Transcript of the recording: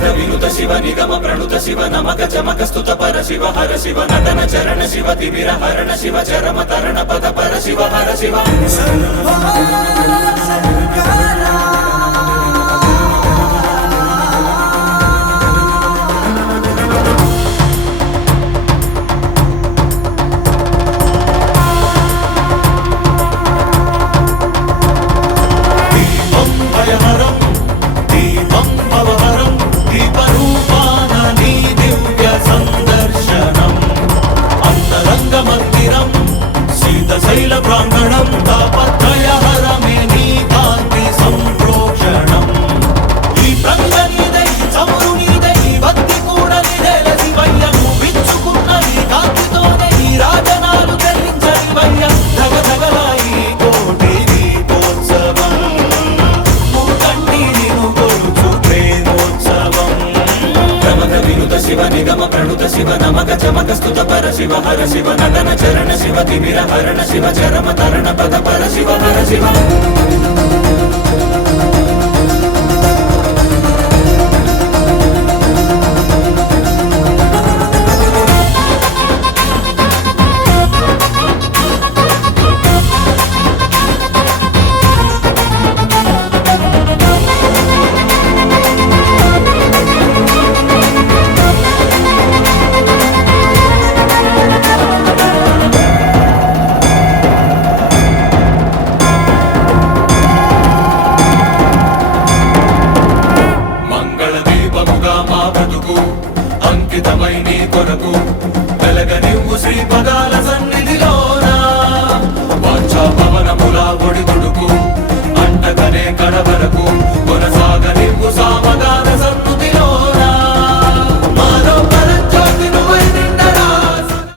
ప్రమథ వినుత శివ నిగమ ప్రణుత శివ నమక చమక స్తుత పర శివ హర శివ నటన చరణ శివ తిమిర హరణ శివ చరమ తరణ పద పర శివ హర శివ శైల ప్రాంగణం తాపత్రయహరమే నీ కాంతి సంప్రోక్షణం ఈ ప్రంగ నీదై చమురు నీదై భక్తి కూడా నీదేల శివయ్య విచ్చుకున్న ఈ కాంతితోనే ఈ రాజనాలు ధరించని వయ్య ధగ ధగలాయి కోటి దీపోత్సవం మూకంటి నిను కొలుచు ప్రేమోత్సవం ప్రమథ వినుత శివ నిగమ ప్రణుత శివ నమక చమక స్తుత పర శివ హర శివ నటన చరణ శివ తిమిర హరణ శివ చరమ తరణ పద పర శివ హర శివ అంకితమై నీ కొరకు